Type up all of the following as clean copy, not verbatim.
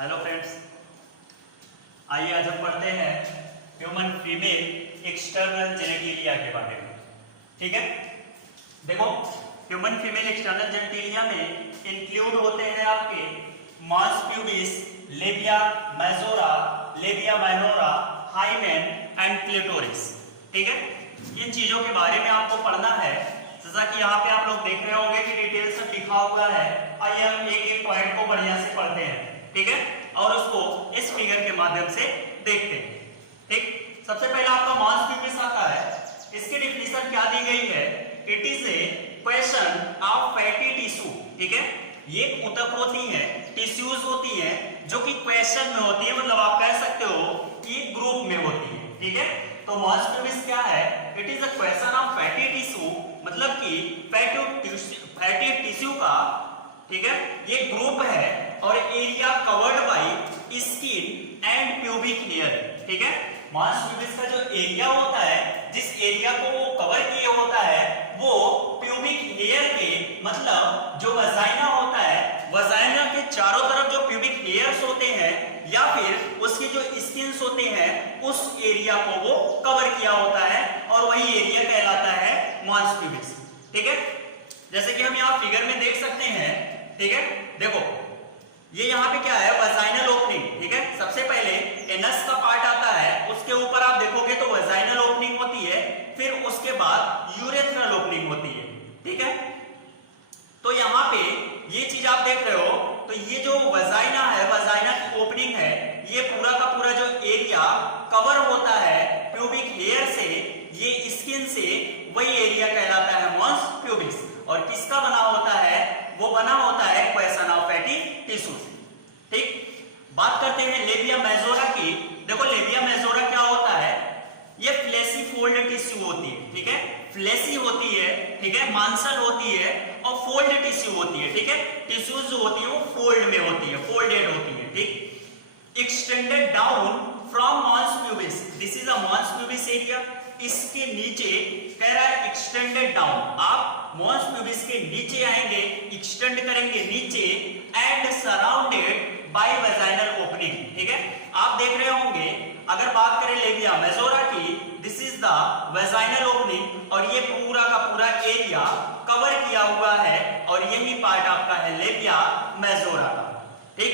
Hello friends, आइए आज हम पढ़ते हैं ह्यूमन फीमेल एक्सटर्नल जेनेटिलिया के बारे में। ठीक है, देखो ह्यूमन फीमेल एक्सटर्नल जेनेटिलिया में इंक्लूड होते हैं आपके mons pubis, labia majora, labia minora, hymen and clitoris. ठीक है, इन चीजों के बारे में आपको पढ़ना है। जैसा कि यहाँ पे आप लोग देख रहे होंगे कि डिटेल से लिखा हुआ है। आइए हम एक एक पॉइंट को बढ़िया से पढ़ते हैं। ठीक है, और उसको इस फिगर के माध्यम से देखते हैं। ठीक, सबसे पहले आपका मास प्यूबिस आता है। इसकी डिफिनेशन क्या दी गई है? It is a question of fatty tissue. ठीक है, ये ऊतक होती है, टिश्यूज होती है जो कि क्वेश्चन में होती है, मतलब आप कह सकते हो कि ग्रुप में होती है। ठीक है, तो मास प्यूबिस क्या है? It is a question of fatty tissue, मतलब कि फैटी टिश्यू का, ठीक है, ये ग्रुप है और area covered by skin and pubic hair. ठीक है, मास प्यूबिस का जो एरिया होता है, जिस एरिया को वो कवर किए होता है, वो प्यूबिक हेयर के, मतलब जो वजाइना होता है, वजाइना के चारों तरफ जो प्यूबिक हेयर्स होते हैं या फिर उसके जो स्किन्स होते हैं, उस एरिया को वो कवर किया होता है और वही एरिया कहलाता है मास प्यूबिस। ठीक है, जैसे कि हम यहाँ फिगर में देख सकते हैं। ठीक है, देखो ये यहाँ पे क्या है? Vaginal opening. ठीक है, सबसे पहले एनस का पार्ट आता है, उसके ऊपर आप देखोगे तो वजाइनल ओपनिंग होती है, फिर उसके बाद यूरेथ्रल ओपनिंग होती है। ठीक है, तो यहाँ पे ये चीज आप देख रहे हो, तो ये जो वजाइना है, वजाइना की ओपनिंग है, ये पूरा का पूरा जो एरिया कवर होता है प्यूबिक हेयर से, ये स्किन से, वही एरिया कहलाता है मास प्यूबिस। और किसका बना होता है? वो बना होता है क्वेश्चन ऑफ फैटी टिश्यू से। ठीक, बात करते हैं लेबिया मेजोरा की। देखो लेबिया मेजोरा क्या होता है? ये फ्लेशी फोल्ड टिश्यू होती है। ठीक है, फ्लेशी होती है, ठीक है, मांसल होती है और फोल्ड टिश्यू होती है। ठीक है, टिश्यूज जो होती है वो फोल्ड में होती है, फोल्डेड होती है। ठीक, extended down from mass pubis, this is a mass pubis area. इसके नीचे कह रहा है एक्सटेंडेड डाउन, आप मास प्यूबिस के नीचे आएंगे, एक्सटेंड करेंगे नीचे, and surrounded by vaginal opening. ठीक है, आप देख रहे होंगे, अगर बात करें लेबिया मेजोरा की, this is the vaginal opening और ये पूरा का पूरा एरिया कवर किया हुआ है और यही पार्ट आपका है लेबिया मेजोरा का। ठीक,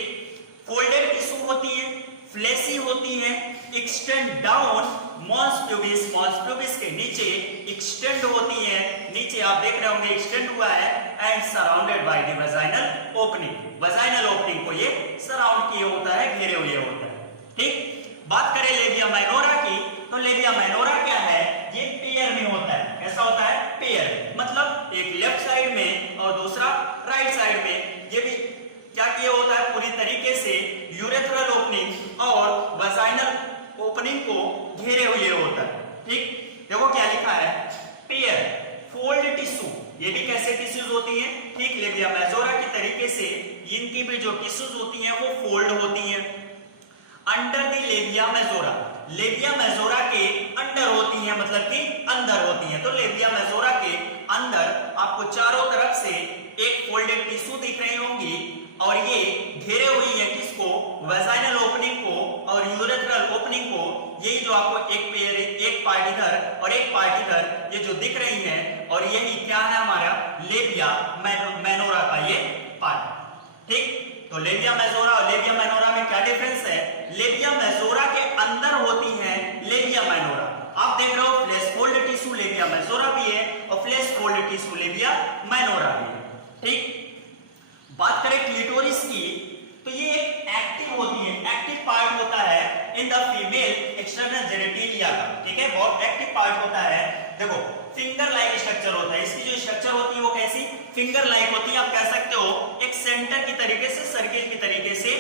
फोल्डेड टिश्यू होती है, फ्लेशी होती है, एक्सटेंड डाउन मास प्यूबिस, मास प्यूबिस के नीचे एक्सटेंड होती है, नीचे आप देख रहे होंगे एक्सटेंड हुआ है, and surrounded by the vaginal opening, vaginal opening को ये सराउंड किए होता है, घेरे हुए होता है। ठीक, बात करें लेबिया माइनोरा की, तो लेबिया माइनोरा क्या है? ये पेयर में होता है। कैसा होता है? पेयर, मतलब एक लेफ्ट साइड में और दूसरा राइट साइड में। ये भी क्या किया होता है? पूरी तरीके से यूरेथ्रल ओपनिंग और वजाइनल ओपनिंग को घेरे हुए होता है। ठीक, देखो क्या लिखा है? पेयर फोल्ड टिश्यू, ये भी कैसे टिश्यूज होती हैं? ठीक, लेबिया मेजोरा की तरीके से इनकी भी जो टिश्यूज होती हैं वो फोल्ड होती हैं। Under the labia majora, labia majora के अंडर होती हैं, मतलब कि अंदर होती हैं। तो लेबिया मेजोरा के अंदर आपको चारों तरफ से एक फोल्डेड टिश्यू दिख रही होंगी और ये घेरे हुई है किसको? वजाइनल ओपनिंग को और यूरेथ्रल ओपनिंग को। यही जो आपको एक पेयर, एक पार्ट इधर और एक पार्ट इधर, ये जो दिख रही है, और यही क्या है? हमारा लेबिया मेनोरा का ये पार्ट। ठीक, तो लेबिया मेजोरा और लेबिया माइनोरा में क्या डिफरेंस है? लेबिया मेजोरा के अंदर होती है लेबिया माइनोरा। आप देख रहे हो flash fold tissue labia majora भी है और flash fold tissue labia minora भी है। ठीक, बात करें क्लिटोरिस की, तो ये एक एक्टिव होती है, एक्टिव पार्ट होता है in the female external genitalia का। ठीक है, बहुत एक्टिव पार्ट होता है। देखो फिंगर लाइक स्ट्रक्चर होता है, इसकी जो स्ट्रक्चर होती है वो कैसी? फिंगर लाइक होती है। आप कह सकते हो एक सेंटर की तरीके से, सर्किल की तरीके से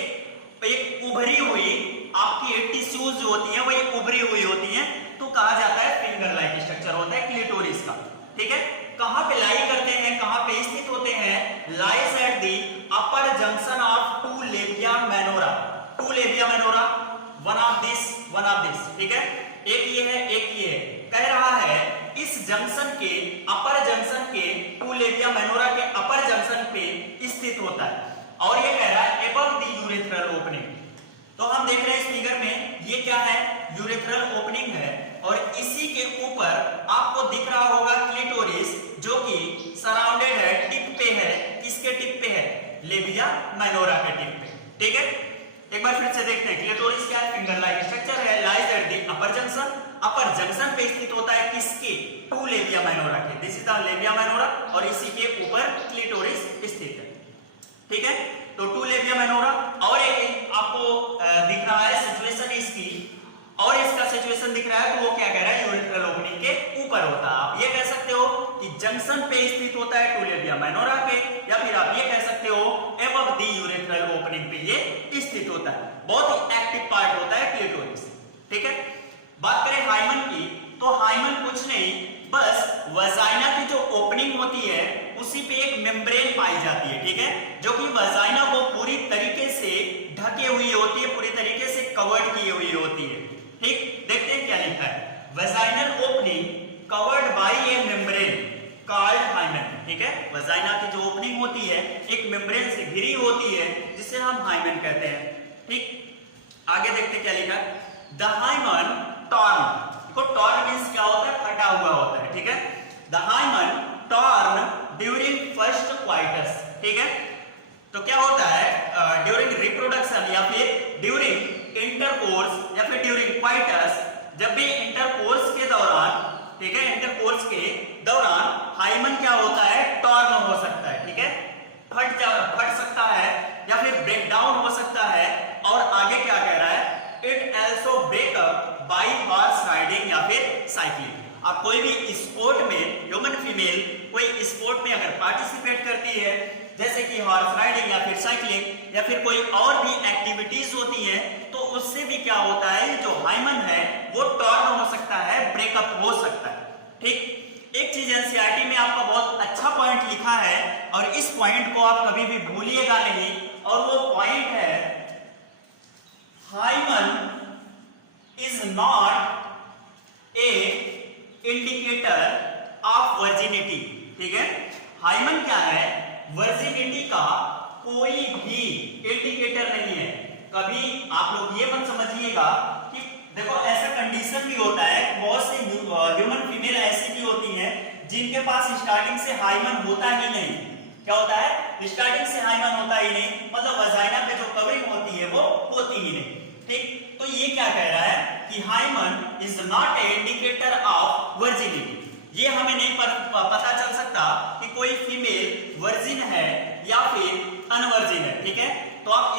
एक उभरी हुई आपकी टिश्यूज जो होती हैं वो एक उभरी हुई होती हैं, तो कहा जाता है फिंगर लाइक स्ट्रक्चर होता है क्लिटोरिस का। ठीक है, कहां पे लाई करते हैं, कहां पे स्थित होते हैं? Lies at the upper junction of two labia minora, two labia minora, one of this, one of this. ठीक है, एक ये है, एक ये है। कह रहा है इस जंक्शन के, अपर जंक्शन के, टू लेबिया मेनोरा के अपर जंक्शन पे स्थित होता है, और ये कह रहा है एबव द यूरेथ्रल ओपनिंग। तो हम देख रहे हैं इस फिगर में ये क्या है, यूरेथ्रल ओपनिंग है और इसी के ऊपर आपको दिख रहा होगा क्लिटोरिस जो कि सराउंडेड है, टिप पे है, किसके टिप पे है, लेबिया माइनोरा के टिप पे। ठीक है, एक बार फिर से देखते हैं। क्लिटोरिस क्या है, फिंगर लाइक स्ट्रक्चर है, lies at the upper junction, upper junction पे स्थित होता है किसके, टू लेबिया माइनोरा के, this is the labia minora और इसी के ऊपर क्लिटोरिस स्थित है। ठीक है, तो टू लेबिया माइनोरा और एक आपको दिख रहा है सिचुएशन इसकी, और इसका सिचुएशन दिख रहा है, तो वो क्या कह रहा है, यूरेथ्रल ओपनिंग के ऊपर होता है। आप ये कह सकते हो कि जंक्शन पे स्थित होता है टू लेबिया माइनोरा पे, या फिर आप ये कह सकते हो एबव द यूरेथ्रल ओपनिंग पे ये स्थित होता है। बहुत ही एक्टिव पार्ट होता है क्लिटोरिस। ठीक है, बात करें हाइमन की, तो हाइमन कुछ नहीं, बस वजाइना की जो ओपनिंग होती है उसी पे एक मेम्ब्रेन पाई जाती है। ठीक है, जो कि वजाइना को पूरी तरीके से ढके हुई होती है, पूरी तरीके से कवर्ड की हुई होती है। ठीक, देखते हैं क्या लिखा है, vaginal opening covered by a membrane called hymen. ठीक है, वजाइना की जो ओपनिंग होती है एक मेम्ब्रेन से घिरी होती है जिसे हम हाइमन कहते हैं। ठीक, आगे देखते क्या लिखा, द हाइमन टॉर्न, देखो टॉर्न मींस क्या होता है, फटा हुआ होता है। ठीक है, the hymen torn during first coitus. ठीक है, तो क्या होता है, ड्यूरिंग रिप्रोडक्शन या फिर ड्यूरिंग इंटरकोर्स या फिर ड्यूरिंग क्वाइटस, जब भी इंटरकोर्स के दौरान, ठीक है, इंटरकोर्स के दौरान हाइमन क्या होता है, टॉर्न हो सकता है। ठीक है, फट सकता है या फिर ब्रेक डाउन हो सकता है। और आगे क्या कह रहा है, it also break up by horse riding या फिर साइकिलिंग। आप कोई भी स्पोर्ट में, ह्यूमन फीमेल कोई स्पोर्ट में अगर पार्टिसिपेट करती है, जैसे कि हॉर्स राइडिंग या फिर साइकिलिंग या फिर कोई और भी एक्टिविटीज होती हैं, तो उससे भी क्या होता है, जो हाइमन है वो टॉर्न हो सकता है, ब्रेकअप हो सकता है। ठीक, एक चीज एनसीईआरटी में आपका बहुत अच्छा पॉइंट लिखा है और इस पॉइंट को आप कभी भी भूलिएगा नहीं, और वो पॉइंट है hymen is not a indicator of virginity. ठीक है, हाइमन क्या है, वर्जिनिटी का कोई भी इंडिकेटर नहीं है। कभी आप लोग ये मत समझिएगा कि देखो ऐसा कंडीशन भी होता है, बहुत से ह्यूमन फीमेल ऐसी भी होती हैं जिनके पास स्टार्टिंग से हाइमन होता ही नहीं। क्या होता है, स्टार्टिंग से हाइमन होता ही नहीं, मतलब वजाइना पे जो कवरिंग होती है वो होती ही नहीं। ठीक, तो ये क्या कह रहा है कि hymen is not a indicator of virginity. ये हमें नहीं पता चल सकता कि कोई फीमेल वर्जिन है या फिर अनवर्जिन है। ठीक है, तो आप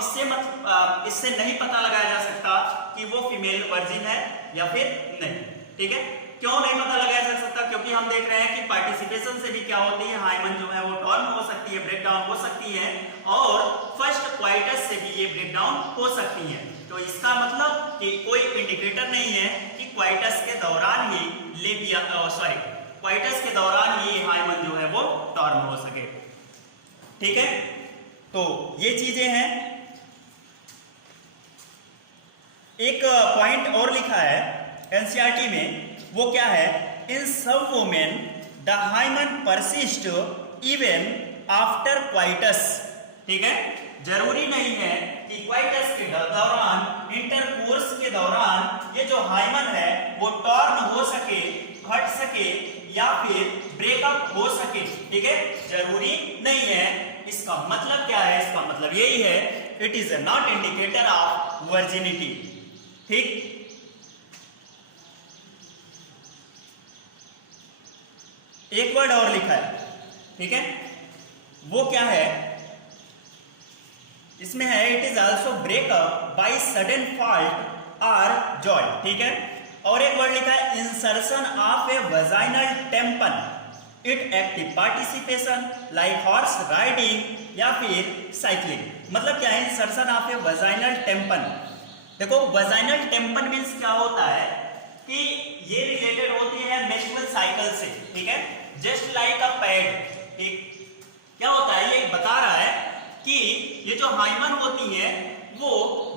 इससे नहीं पता लगाया जा सकता कि वो फीमेल वर्जिन है या फिर नहीं। ठीक है, क्यों नहीं पता लगाया जा सकता, क्योंकि हम देख रहे हैं कि पार्टिसिपेशन से भी क्या होती है, हाइमन जो है वो टॉर्न हो सकती है, ब्रेकडाउन हो सकती है, और फर्स्ट क्वाइटस से भी ये ब्रेकडाउन हो सकती है। तो इसका मतलब कि कोई इंडिकेटर नहीं है कि क्वाइटस के दौरान ही क्वाइटस के दौरान ही हाइमन जो है वो टॉर्न हो सके। ठीक है, तो ये चीजें हैं। एक पॉइंट और लिखा है एनसीईआरटी में, वो क्या है, in some women the hymen persist even after coitus. ठीक है, जरूरी नहीं है कि क्वाइटस के दौरान, इंटरकोर्स के दौरान ये जो हाइमन है वो टॉर्न हो सके, फट सके या फिर ब्रेकअप हो सके। ठीक है, जरूरी नहीं है। इसका मतलब क्या है, इसका मतलब यही है, it is not indicator of virginity. ठीक, एक वर्ड और लिखा है। ठीक है, वो क्या है, इसमें है it is also breakup by sudden fault और जॉय। ठीक है, और एक वर्ड लिखा है insertion of A vaginal टेम्पन, it active participation like horse riding या फिर साइकिलिंग। मतलब क्या है, इंसर्शन ऑफ ए वजाइनल टेम्पन। देखो वजाइनल टेम्पन मींस क्या होता है कि ये रिलेटेड होती है मेंस्ट्रुअल साइकिल से। ठीक है, जस्ट लाइक अ पैड। ठीक, क्या होता है, ये बता रहा है कि ये जो हाइमन होती है वो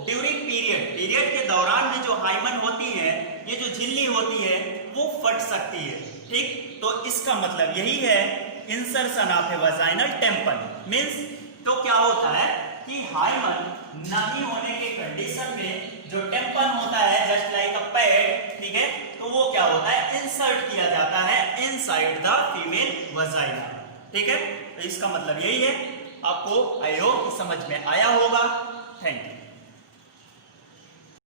ड्यूरिंग पीरियड के दौरान भी जो हाइमन होती है, ये जो झिल्ली होती है वो फट सकती है। ठीक, तो इसका मतलब यही है insertion of A vaginal टेम्पन means. तो क्या होता है कि हाइमन नहीं होने के कंडीशन में जो टेम्पन होता है जस्ट लाइक अ पैड, ठीक है, तो वो क्या होता है, इंसर्ट किया जाता है इनसाइड द फीमेल वजाइना, ठीक है। तो इसका मतलब यही है। आपको आई होप समझ में आया होगा। Thank you.